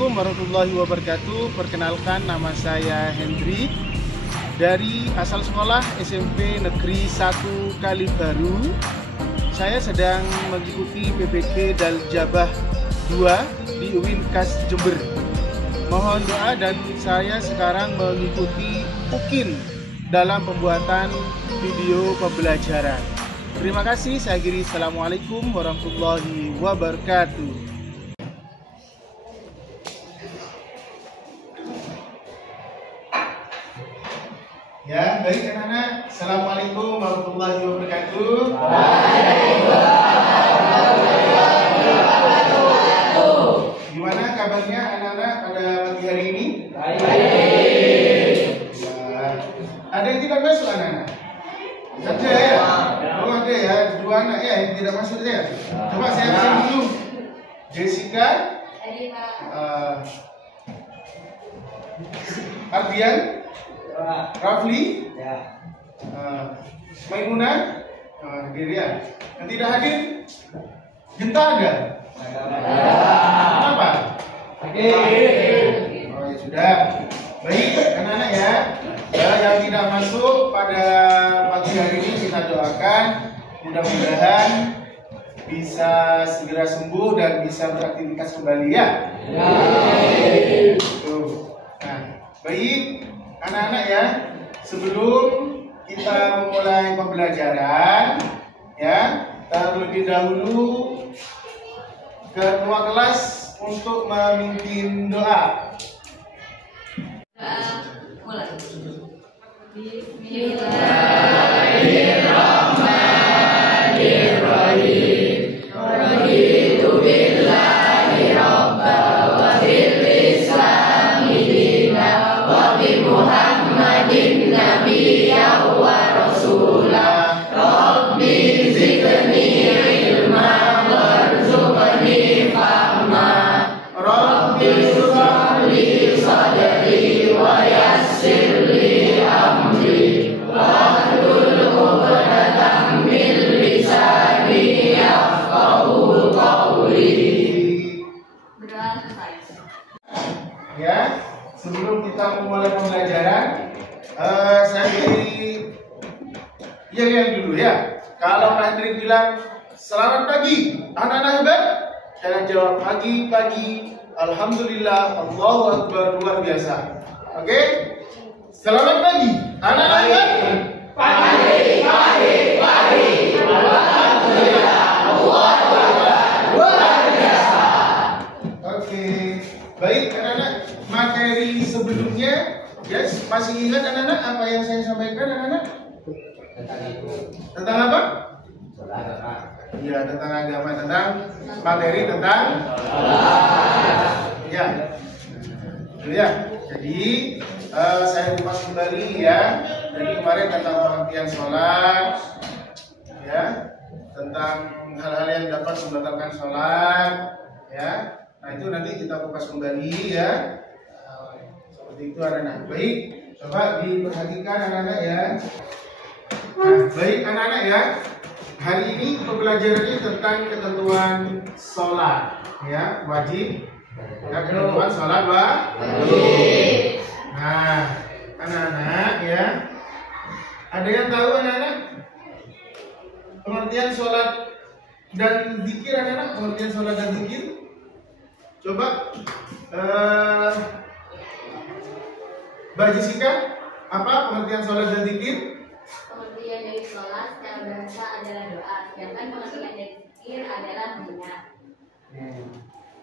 Assalamualaikum warahmatullahi wabarakatuh. Perkenalkan, nama saya Hendrik dari asal sekolah SMP Negeri 1 Kalibaru. Saya sedang mengikuti PBG Daljabah 2 di UIN KAS Jember. Mohon doa, dan saya sekarang mengikuti UKIN dalam pembuatan video pembelajaran. Terima kasih, saya akhiri. Assalamualaikum warahmatullahi wabarakatuh. Ya, baik anak-anak. Assalamualaikum warahmatullahi wabarakatuh. Gimana kabarnya anak-anak pada pagi hari ini? Baik. Ya. Ada yang tidak masuk anak-anak? Ada ya? Oh ada ya, dua anak ya yang tidak masuk ya. Coba saya absen dulu. Jessica, Ardian, Rafli, Maimunah, hadir ya. Yang tidak hadir, Genta ada? Kenapa? Oh ya sudah. Baik anak-anak ya. Yang tidak masuk pada pagi hari ini kita doakan mudah-mudahan bisa segera sembuh dan bisa beraktivitas kembali ya. Tuh. Nah, baik anak-anak ya, sebelum kita memulai pembelajaran ya, terlebih dahulu ketua kelas untuk memimpin doa. Mulai. Bismillahirrahmanirrahim. Raditu billahi rabban wa bil islami dinan wa bi Muhammadin nabiyyan wa rasulah. Rabbi zidni ilma warzuqni fahma. Rabbi shrah li sadri wa yassir li amri wahlul 'uqdatam min lisani yafqahu qawli. Berdoa selesai. Ya, sebelum kita memulai pembelajaran, saya beri yang dulu ya. Kalau Pak Hendrik bilang selamat pagi, anak-anak hebat, jangan jawab pagi. Alhamdulillah, Allahu Akbar, luar biasa. Oke? Selamat pagi, anak-anak hebat. Pagi. Alhamdulillah, Allahu Akbar, luar biasa. Oke. Baik anak-anak, materi sebelumnya, yes, masih ingat anak-anak apa yang saya sampaikan anak-anak? Tentang apa? Iya, tentang agama, tentang materi tentang ya. Itu ya. Jadi saya kupas kembali ya. Jadi kemarin tentang pengertian sholat, ya, tentang hal-hal yang dapat membatalkan sholat, ya. Nah itu nanti kita kupas kembali ya. Seperti itu anak-anak. Baik, coba diperhatikan anak-anak ya. Nah, baik anak-anak ya. Hari ini pembelajarannya tentang ketentuan sholat, ya, wajib. Ya, ketentuan sholat wajib. Nah, anak-anak ya, ada yang tahu anak-anak pengertian sholat dan zikir anak-anak? Pengertian sholat dan zikir? Coba, Mbak Jessica, apa pengertian sholat dan zikir? Pengertian dari sholat secara bahasa adalah doa, sedangkan pengertian dari zikir adalah mengingat.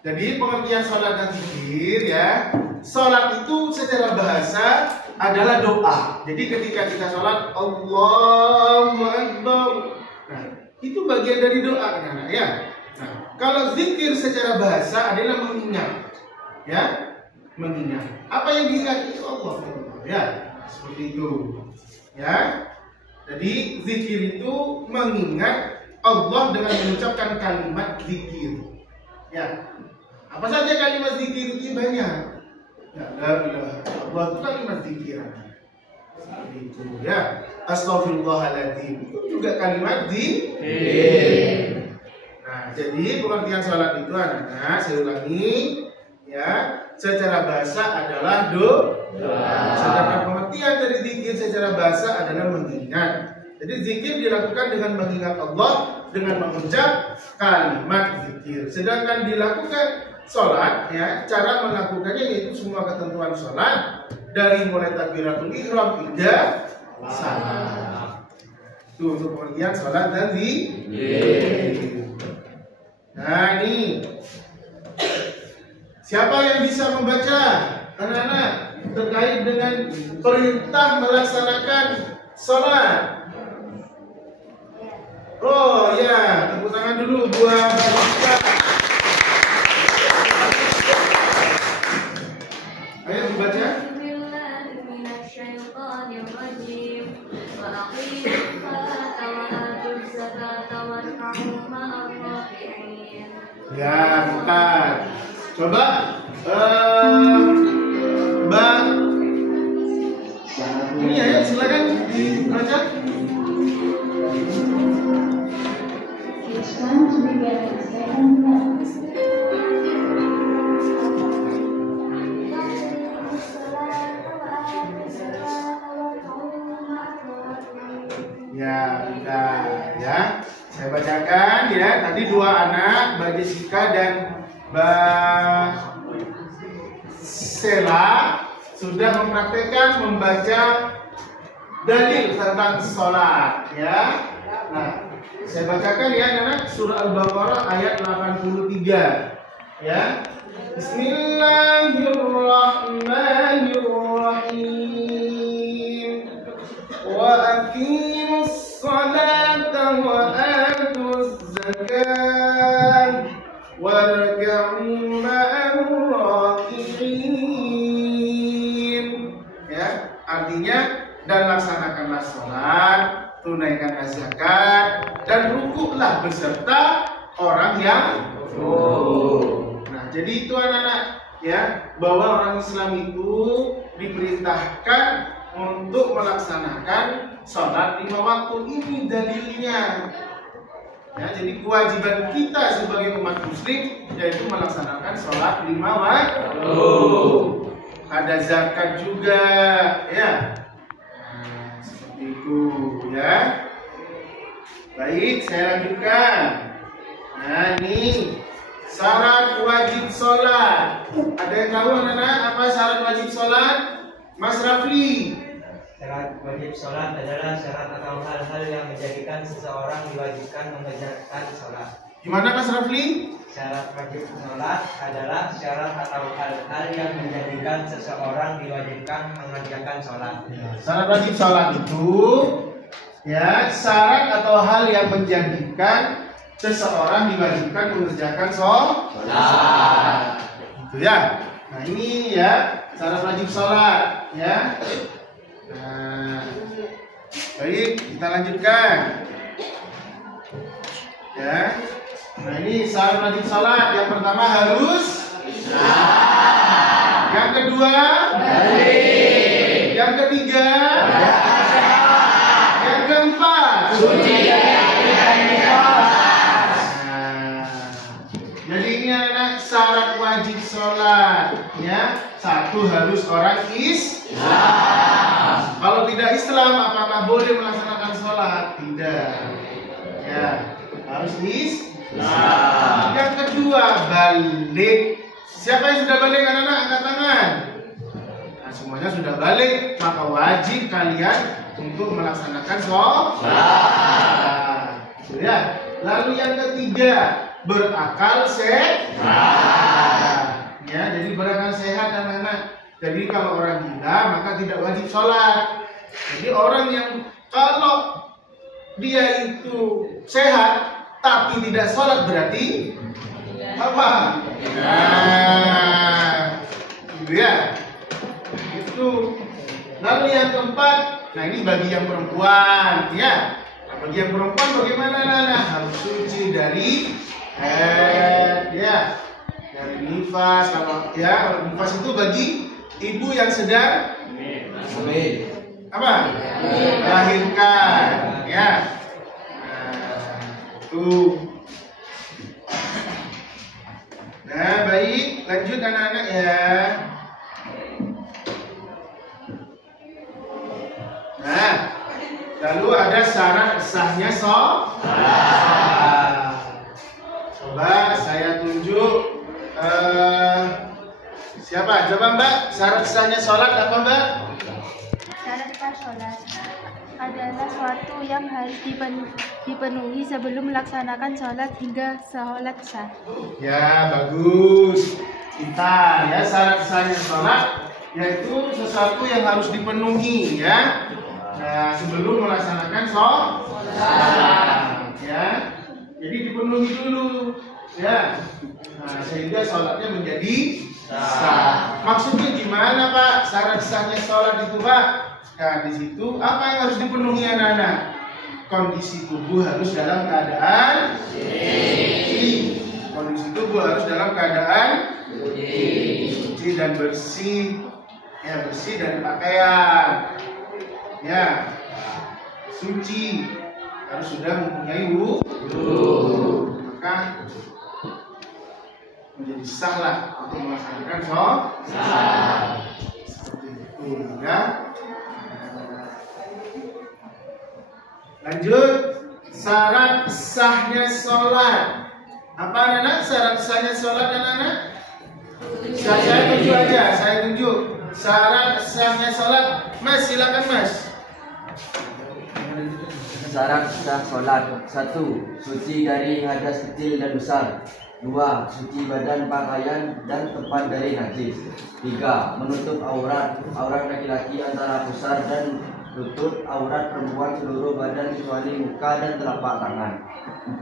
Jadi pengertian sholat dan zikir ya, sholat itu secara bahasa adalah doa. Jadi ketika kita sholat Allahu Akbar, nah itu bagian dari doa kan ya. Nah kalau zikir secara bahasa adalah mengingat, ya, mengingat. Apa yang diingat itu Allah, ya, seperti itu, ya. Jadi zikir itu mengingat Allah dengan mengucapkan kalimat zikir. Ya. Apa saja kalimat zikir itu banyak. Ya, la ilaha illallah itu kalimat zikir. Seperti itu ya. Astaghfirullahaladzim itu juga kalimat zikir. Nah, jadi pengertian sholat itu anak-anak, saya ulangi ya secara bahasa adalah doa. Sedangkan pengertian dari zikir secara bahasa adalah mengingat. Jadi zikir dilakukan dengan mengingat Allah dengan mengucap kalimat zikir. Sedangkan dilakukan sholat, ya cara melakukannya yaitu semua ketentuan sholat dari mulai takbiratul ihram hingga salam. Itu untuk pengertian sholat dan zikir. Nah ini siapa yang bisa membaca anak-anak terkait dengan perintah melaksanakan sholat? Oh ya, tepuk tangan dulu buat Mbak. Ayo dibaca. Ya, bentar. Coba Mbak. Ini ayo silakan dibaca. Ya, bentar ya. Saya bacakan ya. Tadi dua anak, Mbak Jessica dan Mbak Sela sudah mempraktekkan membaca dalil tentang sholat ya. Nah, saya bacakan ya anak surah Al-Baqarah ayat 83 ya. Bismillahirrahmanirrahim. Wa aqimus salata wa atuz zakat warka'u ma'ar raki'in. Ya, artinya dan laksanakanlah sholat, tunaikanlah zakat, dan rukuklah beserta orang yang rukuk. Nah, jadi itu anak-anak ya, bahwa orang Islam itu diperintahkan untuk melaksanakan sholat 5 waktu. Ini dalilnya. Ya, jadi kewajiban kita sebagai umat muslim yaitu melaksanakan sholat 5 waktu. Ada zakat juga, ya. Nah, seperti itu, ya. Baik, saya lanjutkan. Nah, ini syarat wajib sholat. Ada yang tahu anak-anak apa syarat wajib sholat? Mas Rafli. Syarat wajib sholat adalah syarat atau hal-hal yang menjadikan seseorang diwajibkan mengerjakan sholat. Gimana Mas Rafli? Syarat wajib sholat adalah syarat atau hal-hal yang menjadikan seseorang diwajibkan mengerjakan sholat. Syarat wajib sholat itu ya syarat atau hal yang menjadikan seseorang diwajibkan mengerjakan sholat. Itu ya. Nah ini ya syarat wajib sholat ya. Nah, baik kita lanjutkan ya. Nah ini syarat wajib sholat. Yang pertama harus yang kedua yang ketiga yang keempat suci. Jadi ini adalah syarat wajib sholat ya. Satu harus orang Islam. Kalau tidak Islam apakah boleh melaksanakan sholat? Tidak ya, harus Islam. Yang kedua balik. Siapa yang sudah balik anak-anak? Angkat tangan. Nah semuanya sudah balik, maka wajib kalian untuk melaksanakan sholat ya. Lalu yang ketiga berakal sehat ya, jadi berakal sehat anak-anak. Jadi kalau orang gila maka tidak wajib sholat. Jadi orang yang kalau dia itu sehat tapi tidak sholat berarti apa? Nah, itu ya. Itu. Lalu yang keempat, nah ini bagi yang perempuan ya. Nah, bagi yang perempuan bagaimana? Nah, harus suci dari haid ya, dari nifas. Kalau nifas itu bagi ibu yang sedang apa? Melahirkan ya. Nah, baik, lanjut. lanjut anak-anak ya. Nah, lalu ada syarat sahnya sholat. Coba saya tunjuk. Siapa? Coba Mbak, syarat sahnya sholat apa Mbak? Syarat sah sholat adalah suatu yang harus dipenuhi sebelum melaksanakan sholat hingga sholat sah. Ya, bagus. Kita ya, syarat sahnya sholat yaitu sesuatu yang harus dipenuhi ya. Nah, sebelum melaksanakan sholat ya. Jadi dipenuhi dulu ya. Nah, sehingga sholatnya menjadi sah. Maksudnya gimana Pak? Syarat sahnya sholat itu Pak? Nah, di situ apa yang harus dipenuhi anak-anak? Kondisi tubuh harus dalam keadaan suci. Kondisi tubuh harus dalam keadaan suci dan bersih. Ya, bersih dari pakaian. Ya, suci, harus sudah mempunyai wudu, maka menjadi sah lah untuk melaksanakan sholat. Seperti itu ya. Lanjut, syarat sahnya sholat. Apa anak-anak? Syarat sahnya sholat anak-anak? Saya tunjuk aja, saya tunjuk. Syarat sahnya sholat, Mas, silakan Mas. Syarat sah sholat: 1. Suci dari hadas kecil dan besar. 2. Suci badan, pakaian, dan tempat dari najis. 3. Menutup aurat laki-laki antara pusar dan lutut, aurat perempuan seluruh badan kecuali muka dan telapak tangan.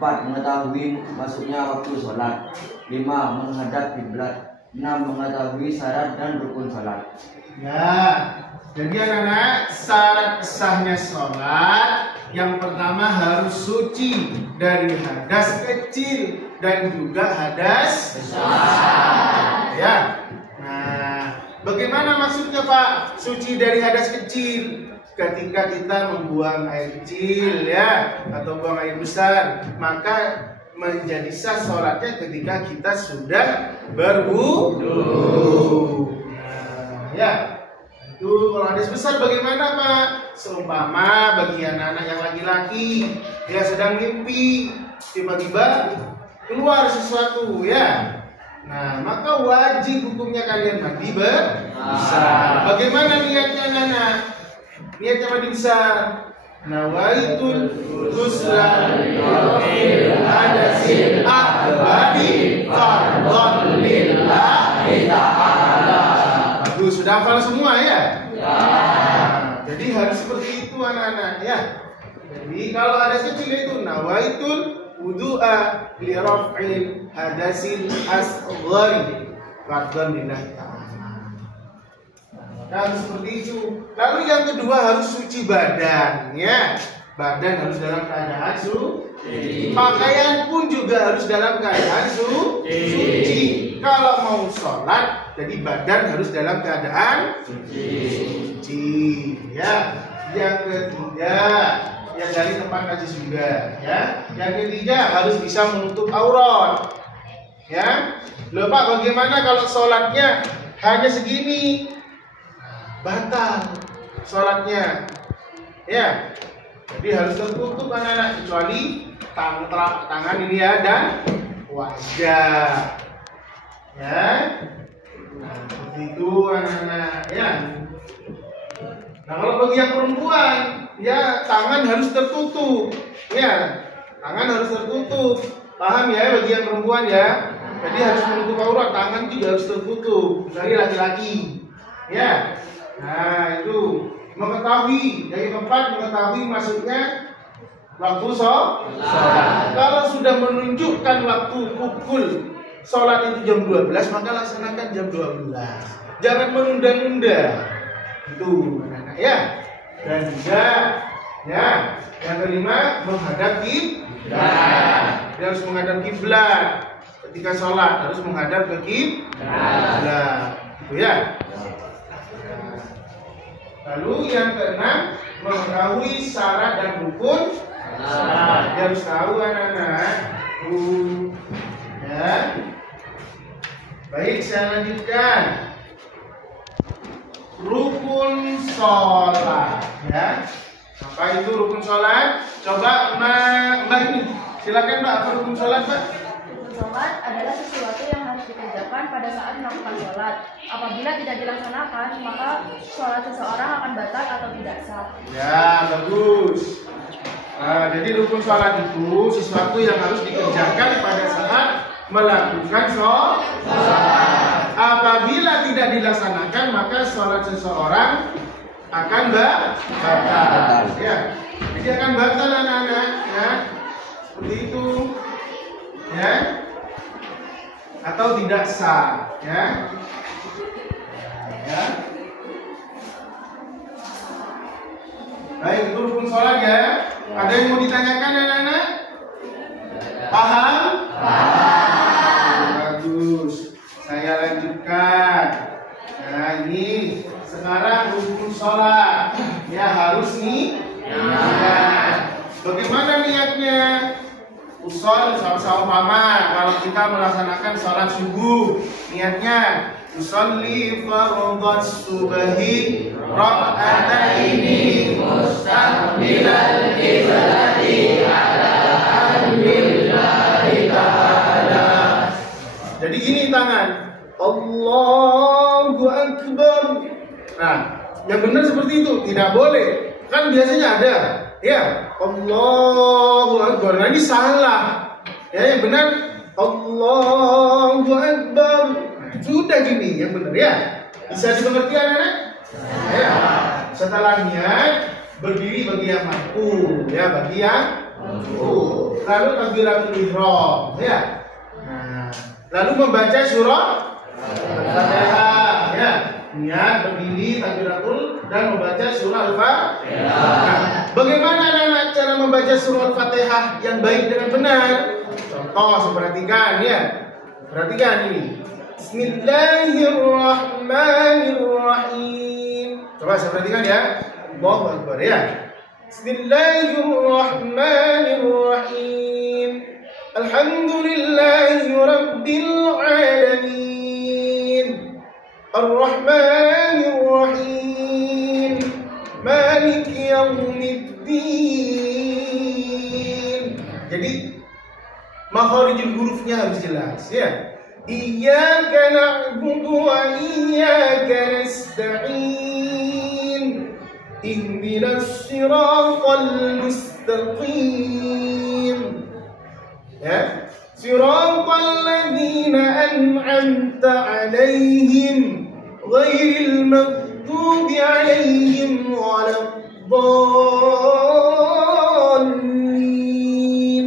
4. Mengetahui masuknya waktu sholat. 5. Menghadap kiblat. 6. Mengetahui syarat dan rukun sholat. Ya, jadi anak-anak, syarat sahnya sholat yang pertama harus suci dari hadas kecil dan juga hadas besar. Ya. Nah, bagaimana maksudnya Pak? Suci dari hadas kecil. Ketika kita membuang air kecil ya, atau buang air besar, maka menjadi sah sholatnya ketika kita sudah berwudu. Nah, ya. Itu kalau hadas besar bagaimana Pak? Seumpama bagi anak-anak yang laki-laki, dia sedang mimpi, tiba-tiba keluar sesuatu ya. Nah, maka wajib hukumnya kalian mandi besar. Bagaimana niatnya anak-anak? Niatnya mandi besar. Nawaitul ghusla lil hadasil akbari fardhon lillahi ta'ala. Bagus, sudah hafal semua ya? Nah, jadi harus seperti itu anak-anak ya. Jadi kalau ada kecil itu nawaitul wudu'a li raf'il hadasil asghari fardhon lillahi ta'ala. Harus seperti itu. Lalu yang kedua harus suci badan ya. Badan harus dalam keadaan suci. Pakaian pun juga harus dalam keadaan suci. Kalau mau sholat, jadi badan harus dalam keadaan suci. Ya. Yang ketiga, ya dari tempat najis juga. Ya. Yang ketiga harus bisa menutup aurat. Ya. Loh Pak, bagaimana kalau sholatnya hanya segini? Batal sholatnya. Ya. Jadi harus tertutup anak-anak, kecuali tangan ini ya dan wajah. Ya. Nah, seperti itu anak-anak ya. Nah, kalau bagi yang perempuan, ya tangan harus tertutup. Ya. Tangan harus tertutup. Paham ya bagi yang perempuan ya? Jadi harus menutup aurat, tangan juga harus tertutup. Kecuali laki-laki. Ya. Nah, itu mengetahui, yang keempat mengetahui maksudnya waktu sholat. Kalau sudah menunjukkan waktu pukul sholat itu jam 12, maka laksanakan jam 12. Jangan menunda-nunda. Itu anak-anak ya. Dan juga ya, yang kelima menghadap kiblat. Dia harus menghadap kiblat. Ketika sholat harus menghadap ke kiblat. Itu ya. Lalu yang keenam mengetahui syarat dan rukun sholat. Dia harus tahu anak-anak. Ya. Baik, saya lanjutkan. Rukun sholat, ya. Apa itu rukun sholat? Coba Mbak ini, silakan Mbak, apa rukun sholat Mbak? Rukun sholat adalah sesuatu yang harus dikerjakan pada saat melakukan sholat. Apabila tidak dilaksanakan, maka sholat seseorang akan batal atau tidak sah. Ya, bagus. Jadi rukun sholat itu sesuatu yang harus dikerjakan pada saat melakukan sholat. Apabila tidak dilaksanakan, maka sholat seseorang akan batal. Ya, jadi akan batal anak-anak. Ya, seperti itu. Ya, atau tidak sah. Ya. Ya. Baik, itu rukun sholat ya. Ada yang mau ditanyakan anak-anak? Paham? Paham. Bagus. Saya lanjutkan. Nah ini sekarang rukun sholat. Ya harus nih. Ya. Bagaimana niatnya? Usul sama-sama mama. Kalau kita melaksanakan sholat subuh, niatnya usolli fardhas subhi raka'ataini mustaqbilal qiblati ala alhamdulillahi ta'ala. Jadi gini tangan, Allahu Akbar. Nah, yang benar seperti itu, tidak boleh. Kan biasanya ada, ya, Allahu Akbar. Nah ini salah. Ya, yang benar Allahu Akbar. Sudah gini, yang benar ya. Bisa dimengerti anak-anak? Ya. Setelah niat, berdiri bagi yang mampu, ya, bagi yang mampu. Lalu takbiratul ihram, ya. Nah, lalu membaca surah Al-Fatihah, ya. Niat berdiri takbiratul dan membaca surah Al-Fatihah. Nah, bagaimana anak-anak cara membaca surah Al-Fatihah yang baik dengan benar? Contoh, perhatikan ya. Perhatikan ini. Bismillahirrahmanirrahim. Coba saya perhatikan ya. Allahu Akbar ya. Bismillahirrahmanirrahim. Alhamdulillahi rabbil alamin. Ar-Rahmanir-Rahim. Malik yaumiddin. Jadi makharijul hurufnya harus jelas ya. Iyyaka na'budu wa iyyaka nasta'in. Ihdinas siratal mustaqim. Ya, siratal ladzina an'amta 'alaihim ghairil maghdubi 'alaihim waladdallin.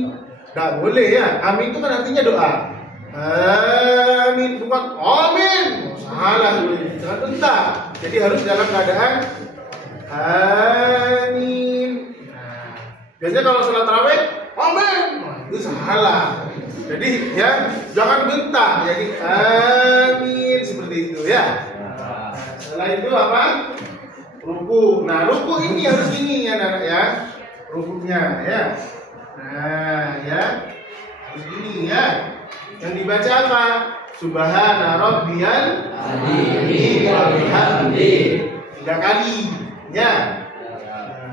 Enggak boleh ya. Amin itu kan artinya doa. Amin, bukan amin. Salah dulu. Jangan bentar. Jadi harus dalam keadaan amin. Nah, biasanya kalau sholat tarawih amin. Itu salah. Jadi ya jangan bentar. Jadi amin seperti itu ya. Nah, setelah itu apa? Ruku. Nah, ruku ini harus gini ya anak ya. Rukunya ya. Nah, ya. Harus gini ya. Yang dibaca apa? Subhana rabbiyal a'la wa bihamdi. 3 kali ya. Nah,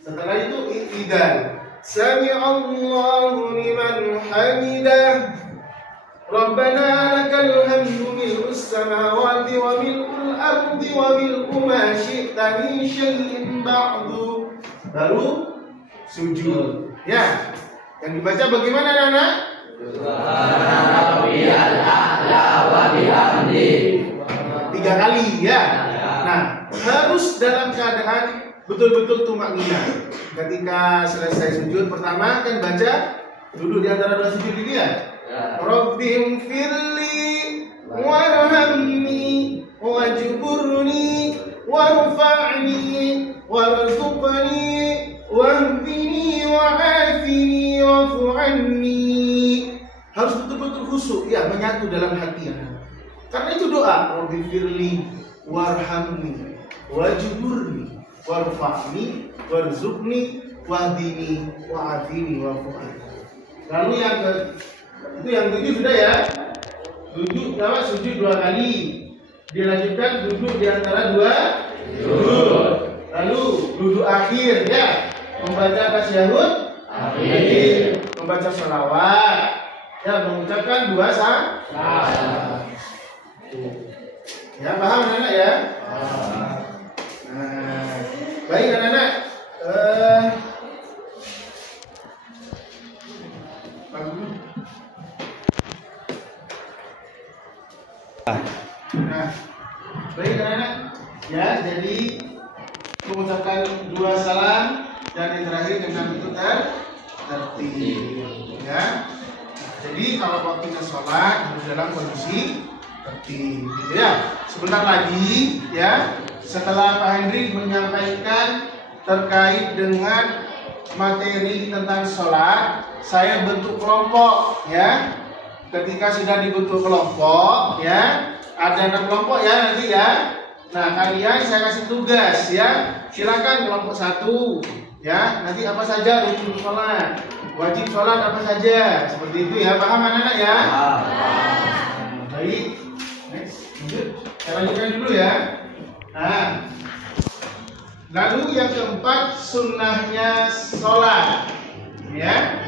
setelah itu i'tidal. Sami'allahu liman hamidah. Rabbana lakal hamdu mil'us samawati wa mil'ul ardi wa mil'u ma syi'ta min syai'in ba'du. Baru sujud. Ya. Yang dibaca bagaimana anak-anak? Subhana rabbiyal a'la wa bihamdi. 3 kali ya. Nah, harus dalam keadaan betul-betul tumaknina. Ketika selesai sujud pertama kan baca duduk di antara 2 sujud ini ya. Rabbim firli warhamni wajburni warfa'ni warzuqni wahdini wa'afini wa'fu anni. Harus betul-betul khusyuk ya, menyatu dalam hati. Karena itu doa, Rabbi firli warhamni wajburni warfa'ni warzuqni wahdini wa'afini wa'fu anni. Lalu yang itu sudah ya. Duduk apa? Sujud 2 kali. Dilanjutkan duduk di antara 2 sujud. Lalu duduk akhir ya. Membaca tasyahud akhir. Membaca sholawat. Ya, mengucapkan 2 salam. Ya, paham anak-anak ya? Nah, baik anak-anak. Nah, baik anak-anak. Ya, jadi mengucapkan 2 salam dan yang terakhir dengan bentuk tertib. Ya. Jadi kalau waktunya sholat harus dalam kondisi tertib, gitu ya. Sebentar lagi, ya, setelah Pak Hendrik menyampaikan terkait dengan materi tentang sholat, saya bentuk kelompok, ya. Ketika sudah dibentuk kelompok, ya, ada 6 kelompok ya nanti ya. Nah, kalian saya kasih tugas ya. Silakan kelompok 1, ya. Nanti apa saja rukun sholat, wajib sholat apa saja, seperti itu ya. Paham anak-anak ya? Baik. Next, lanjut. Saya lanjutkan dulu ya. Nah, lalu yang keempat sunnahnya sholat, ya.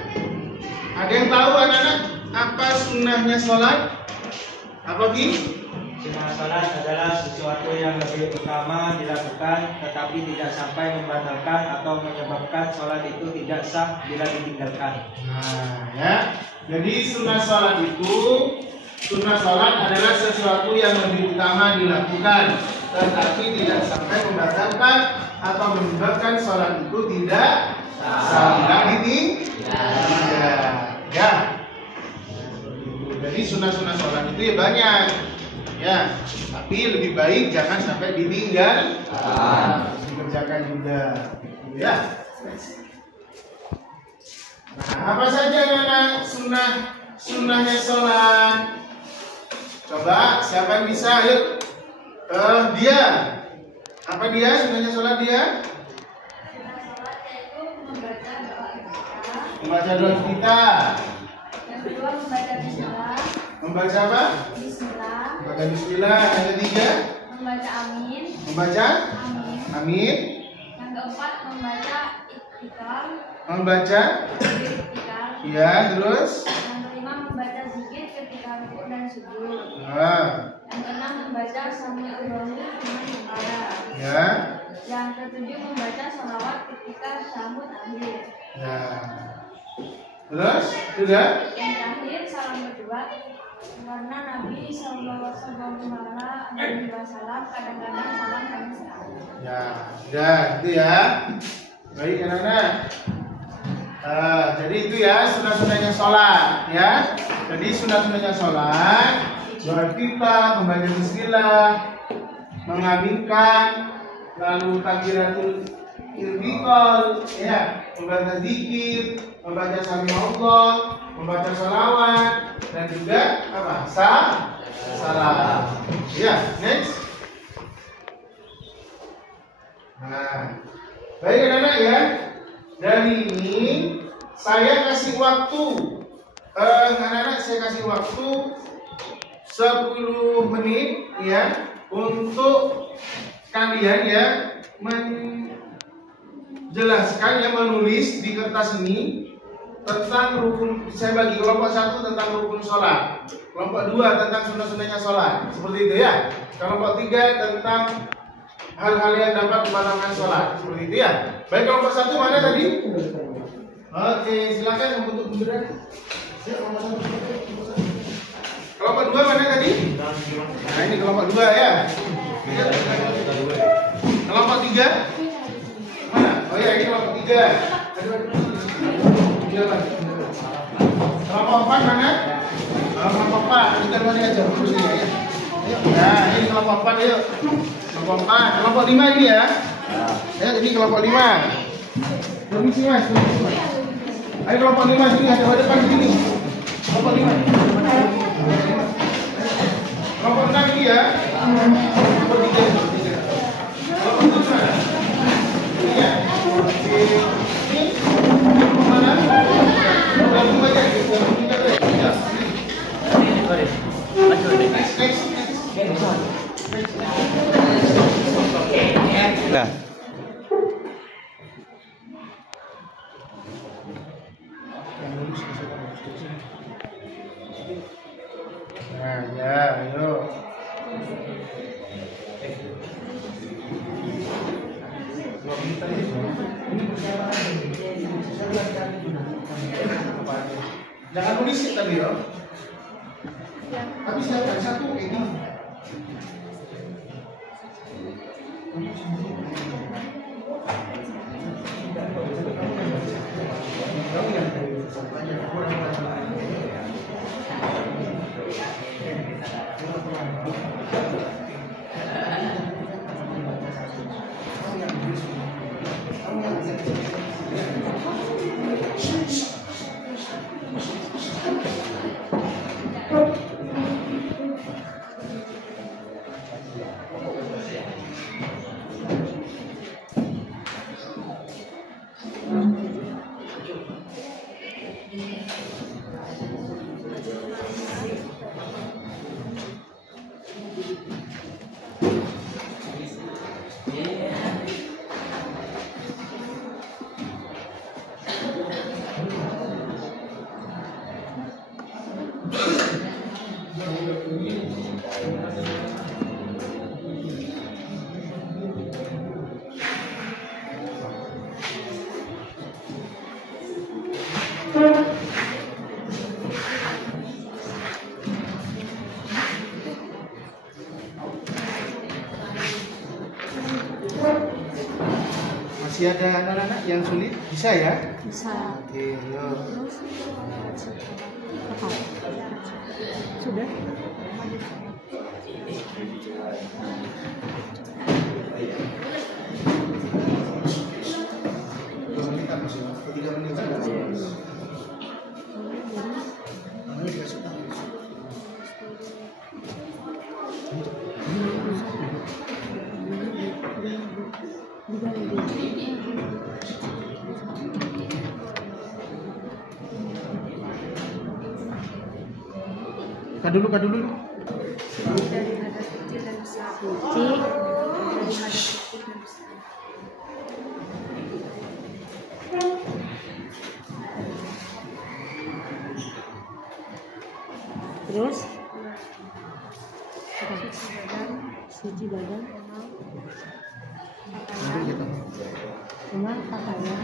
Ada yang tahu anak-anak apa sunnahnya sholat? Apa Bi? Sunnah sholat adalah sesuatu yang lebih utama dilakukan, tetapi tidak sampai membatalkan atau menyebabkan sholat itu tidak sah bila ditinggalkan. Nah, ya. Jadi sunnah sholat adalah sesuatu yang lebih utama dilakukan, tetapi tidak sampai membatalkan atau menyebabkan sholat itu tidak sah bila ditinggalkan. Ya. Jadi sunnah-sunnah sholat itu ya banyak, ya. Tapi lebih baik jangan sampai ditinggal, dikerjakan juga, ya. Nah, apa saja anak sunnahnya sholat? Coba siapa yang bisa? Yuk, dia. Apa dia sunnahnya sholat dia? Sunnah sholat yaitu membaca doa kita. Membaca doa kita. Yang kedua membaca bismillah. Membaca apa? Bismillah. Membaca bismillah. Yang ketiga? Membaca amin. Membaca Amin. amin. Yang keempat membaca ikhtikar. Membaca Ikhtikar. iya, terus? Yang kelima membaca zikir ketika rukuk dan sujud. Nah, Yang keenam membaca sami Allahu liman hamidah. ya. Yang ketujuh membaca sholawat ketika syahud akhir. Ya. Terus? Sudah? Yang terakhir salam berdua, karena Nabi Sallallahu Alaihi Wasallam kadang-kadang salam kami sekali. Ya, sudah itu ya. Baik anak-anak. Jadi itu ya sunnah-sunnahnya sholat, ya. Jadi sunnah-sunnahnya sholat, doa kita, membaca bismillah, mengaminkan, lalu takbiratul istiqol, ya, membaca zikir, membaca sami Allah, membaca sholawat, dan juga apa? Salam. Ya, next. Nah, baik anak-anak ya. Dari ini saya kasih waktu, anak-anak saya kasih waktu 10 menit ya untuk kalian ya menjelaskan ya, menulis di kertas ini tentang rukun. Saya bagi kelompok 1 tentang rukun sholat, kelompok 2 tentang sunnah-sunnahnya sholat, seperti itu ya. Kelompok 3 tentang hal-hal yang dapat membatalkan sholat, seperti itu ya. Baik, kelompok 1 mana tadi? Oke, silakan membentuk bunderan. Kelompok 2 mana tadi? Nah, ini kelompok 2 ya. Kelompok 3 mana? Oh ya, ini kelompok 3. Kelompok 4 mana? Kelompok 4, kita balik aja terus ya. Ayo. Nah, ini kelompok 4 yuk. Kelompok 4, kelompok 5 ini ya. Ya, ini kelompok 5. Permisi Mas, permisi Mas. Ayo kelompok 5 sini, ada depan sini. Kelompok 5. Kelompok 6 ini ya. Kelompok 3. Kelompok 7. Ini ya. Ini mana? Kelompok 5 aja. Kelompok 3 aja. Ya. Nah, ya, ayo. Jangan berisik tadi ya. Tapi silakan satu ini. Masih ada anak-anak yang sulit? Bisa ya? Bisa. Oke, yuk. Sudah. Kak dulu. Dari hadas kecil dan besar. Suci. Dari hadas kecil dan besar. Terus suci badan, rumah pakaian,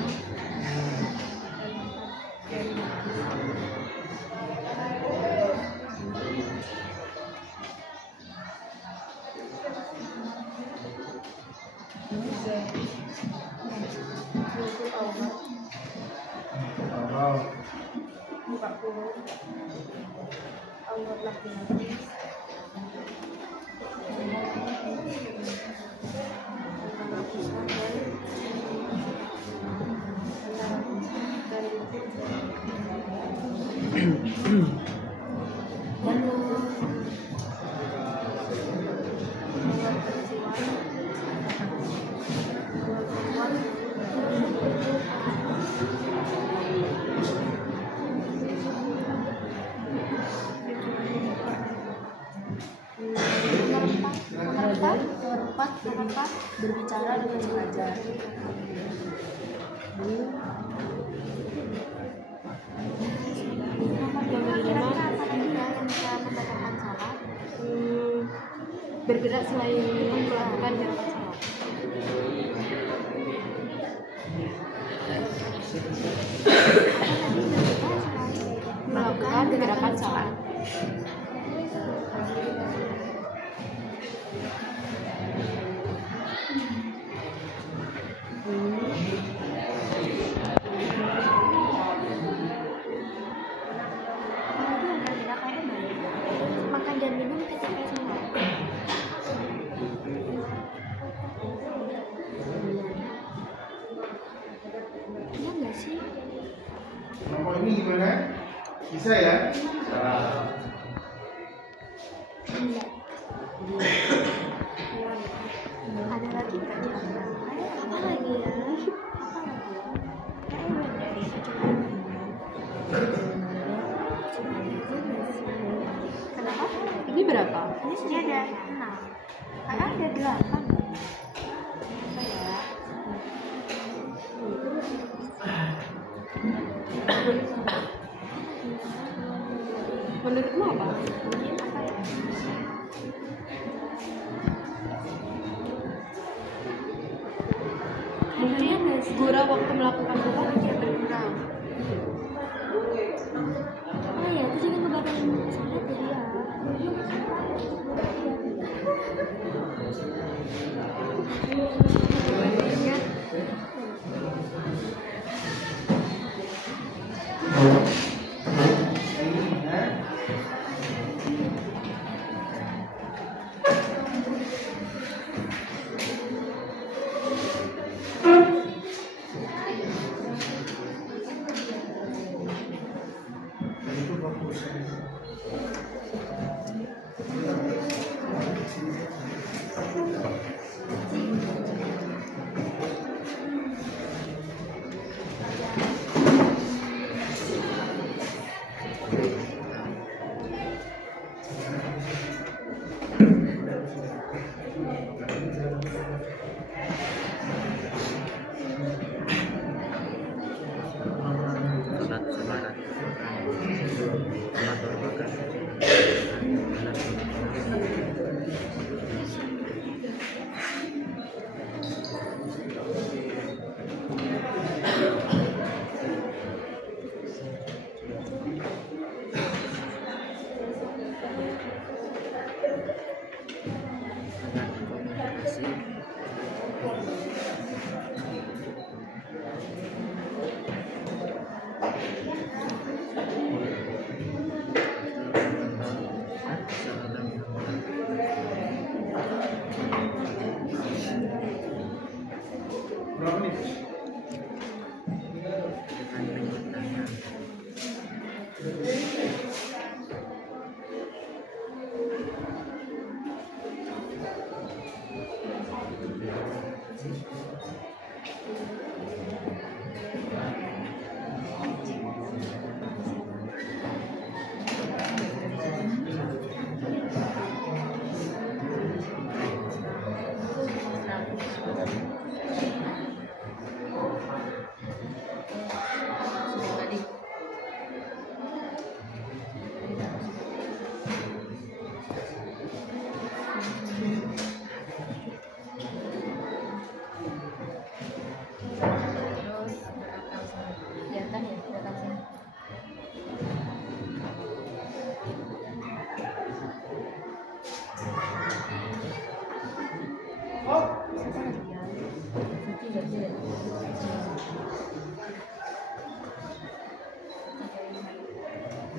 aurat laki-laki, Keempat, berbicara dengan sengaja. Bergerak selain melakukan gerakan salat. Melakukan gerakan salat. Makan dan minum ketika sholat. Iya nggak sih? Kelompok ini gimana? Bisa ya? Iya. Ada lagi nggak kira-kira? Apa lagi ya? Kenapa? Ini berapa? Ini sudah ada 6. Karena ada 8. Menurutmu apa? Mungkin gurau waktu melakukan sholat berkurang. Oh ya, itu juga ngebatalin sholat ya.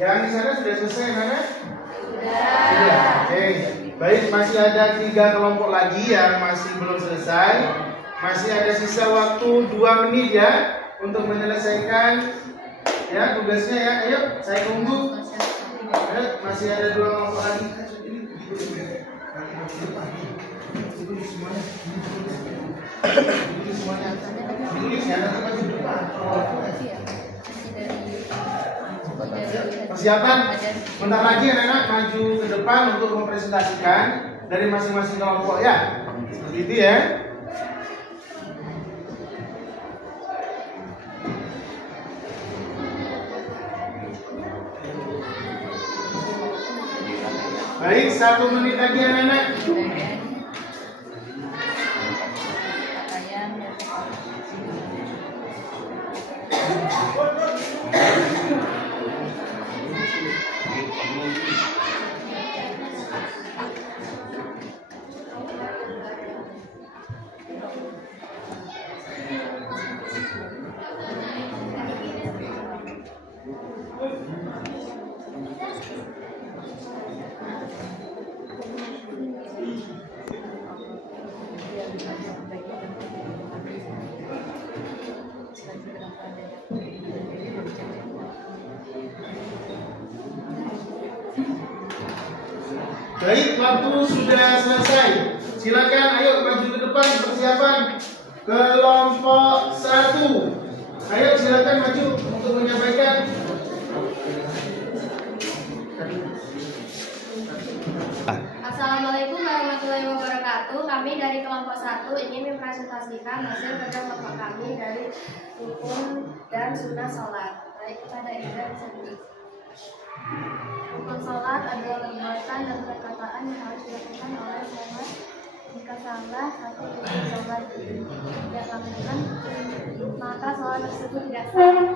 Yang di sana sudah selesai, mana? Sudah. Oke. Baik, masih ada 3 kelompok lagi yang masih belum selesai. Masih ada sisa waktu 2 menit ya untuk menyelesaikan ya tugasnya ya. Ayo, saya tunggu. Ayo, masih ada 2 kelompok lagi. Persiapan, bentar lagi anak-anak maju ke depan untuk mempresentasikan dari masing-masing kelompok ya. Seperti itu ya. Baik, 1 menit lagi anak-anak. Baik, waktu sudah selesai. Silakan, ayo maju ke depan, persiapan kelompok 1. Ayo silakan maju untuk menyampaikan. Assalamualaikum warahmatullahi wabarakatuh. Kami dari kelompok 1 ingin mempresentasikan hasil kerja kelompok kami dari rukun dan sunnah sholat. Baik, pada Indra sendiri. Rukun adalah perbuatan dan perkataan yang harus dilakukan oleh sholat. Jika salah satu rukun sholat tidak lakukan, maka sholat tersebut tidak sah.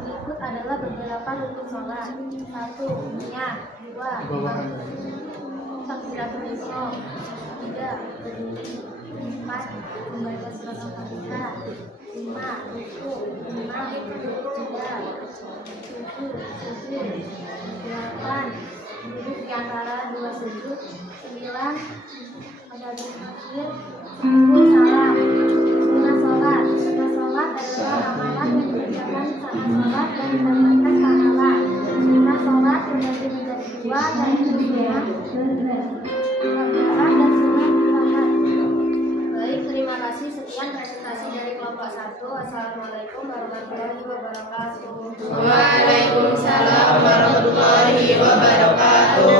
Berikut adalah beberapa rukun sholat. 1. Niat. 2. Takbiratul ihram. 3. Berdiri. 4. Membaca surat Al-Fatihah. 5. Ruku. 6. Sujud. 7. Sujud. 8. Duduk di antara dua sujud. 9. Tasyahud akhir. 10. Salam. Sunnah sholat. Sunnah sholat adalah amalan yang dikerjakan saat sholat dan mendapatkan pahala. Sunnah sholat terbagi menjadi 2, yaitu sunnah kafarat dan sunnah kifayah. Baik, terima kasih. Sekian presentasi dari kelompok 1. Wassalamualaikum warahmatullahi wabarakatuh. Waalaikumsalam warahmatullahi wabarakatuh.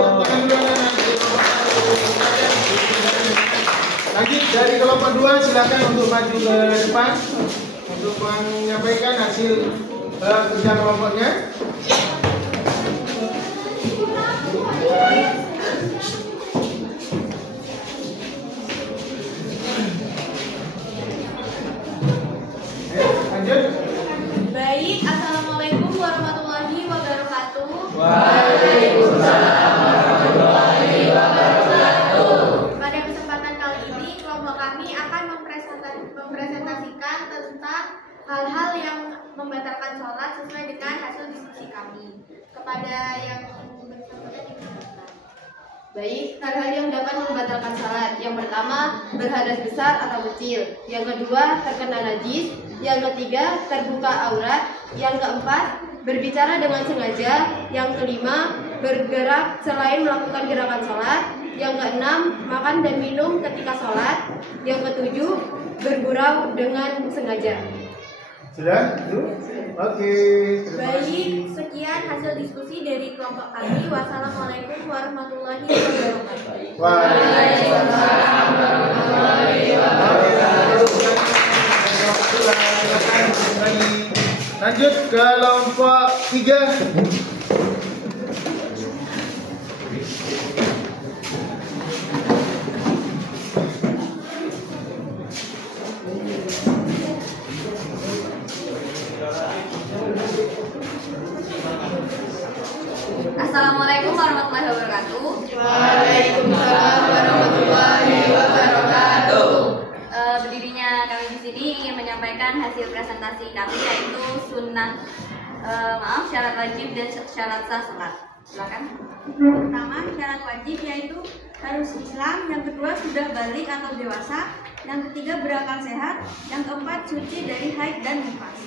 Lagi dari kelompok 2 silakan untuk maju ke depan untuk menyampaikan hasil kerja kelompoknya. Lanjut. Baik, assalamualaikum warahmatullahi wabarakatuh. Waalaikumsalam warahmatullahi wabarakatuh. Pada kesempatan kali ini, kelompok kami akan mempresentasikan tentang hal-hal yang membatalkan sholat sesuai dengan hasil diskusi kami. Kepada yang baik, hal-hal yang dapat membatalkan sholat. Yang pertama, berhadas besar atau kecil. Yang kedua, terkena najis. Yang ketiga, terbuka aurat. Yang keempat, berbicara dengan sengaja. Yang kelima, bergerak selain melakukan gerakan sholat. Yang keenam, makan dan minum ketika sholat. Yang ketujuh, bergurau dengan sengaja. Sudah? Itu? Oke. Terima kasih. Baik, sekian hasil diskusi dari kelompok kami. Wassalamualaikum warahmatullahi wabarakatuh. Waalaikumsalam warahmatullahi wabarakatuh. Lanjut ke kelompok 3. Assalamualaikum warahmatullahi wabarakatuh. Waalaikumsalam warahmatullahi wabarakatuh. Berdirinya kami di sini ingin menyampaikan hasil presentasi kami, yaitu syarat wajib dan syarat sah sholat. Silakan. Pertama, syarat wajib yaitu harus Islam. Yang kedua, sudah balik atau dewasa. Yang ketiga, berakal sehat. Yang keempat, suci dari haid dan nifas.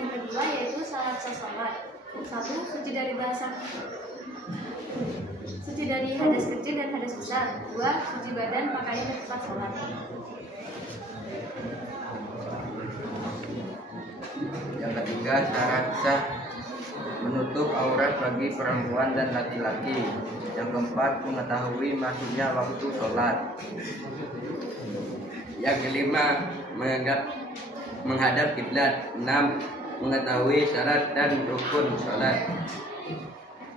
Yang kedua yaitu syarat sah sholat. 1. Suci dari hadas kecil dan hadas besar. 2. Suci badan, pakaian dan tempat sholat. Yang ketiga, syarat sah menutup aurat bagi perempuan dan laki-laki. Yang keempat, mengetahui masuknya waktu sholat. Yang kelima, menghadap kiblat. 6. Mengetahui syarat dan rukun sholat.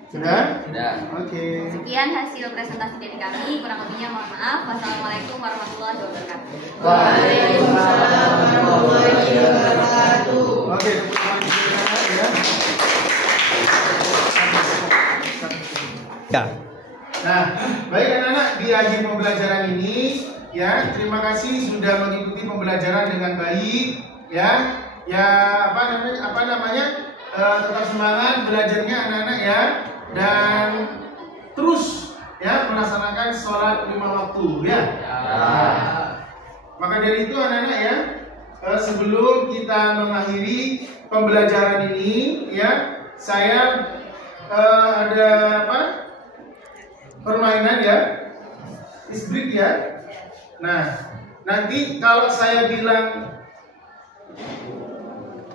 Sudah? Sudah. Oke. Sekian hasil presentasi dari kami. Kurang lebihnya mohon maaf. Wassalamualaikum warahmatullahi wabarakatuh. Waalaikumsalam warahmatullahi wabarakatuh. Oke, ya. Ya. Nah, baik anak-anak, di akhir pembelajaran ini ya, terima kasih sudah mengikuti pembelajaran dengan baik ya. Ya, apa namanya? Tetap semangat belajarnya anak-anak ya, dan terus ya melaksanakan sholat 5 waktu ya. Maka dari itu anak-anak ya, sebelum kita mengakhiri pembelajaran ini ya, saya ada permainan ya, isbrik ya. Nah, nanti kalau saya bilang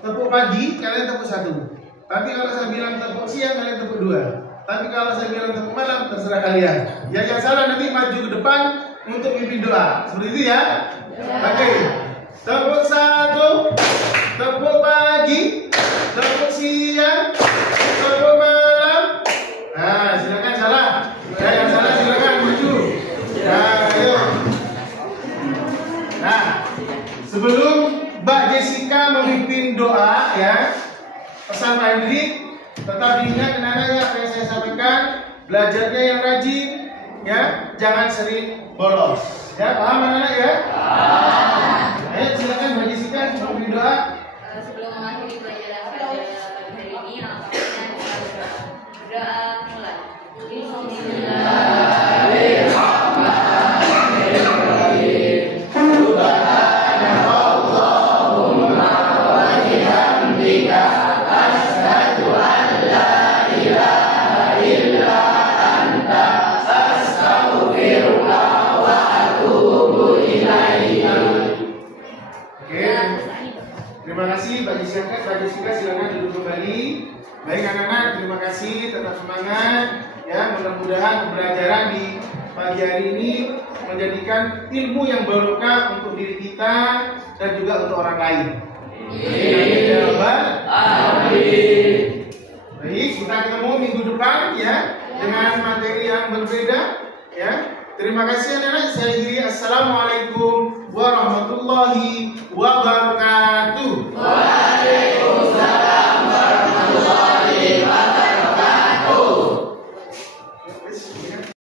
tepuk pagi, kalian tepuk 1. Tapi kalau saya bilang tepuk siang, kalian tepuk 2. Tapi kalau saya bilang tepuk malam, terserah kalian. Ya, jangan salah, nanti maju ke depan untuk mimpin doa. Seperti itu ya. Oke. Tepuk 1, tepuk pagi, tepuk siang, tepuk malam, Tetap diingat anak-anak ya apa yang saya sampaikan, belajarnya yang rajin, ya, jangan sering bolos. Ya, paham anak-anak ya? Ayo silakan bagi sikat, memimpin doa. Sebelum mengakhiri pelajaran pada hari ini, alhamdulillah kita berdoa mulai. Terima kasih bagi sikat silakan duduk kembali. Baik anak-anak, terima kasih, tetap semangat ya. Mudah-mudahan pembelajaran di pagi hari ini menjadikan ilmu yang barokah untuk diri kita dan juga untuk orang lain. Amin. Baik, kita ketemu minggu depan ya dengan materi yang berbeda ya. Terima kasih anak-anak. Saya akhiri. Assalamualaikum warahmatullahi wabarakatuh.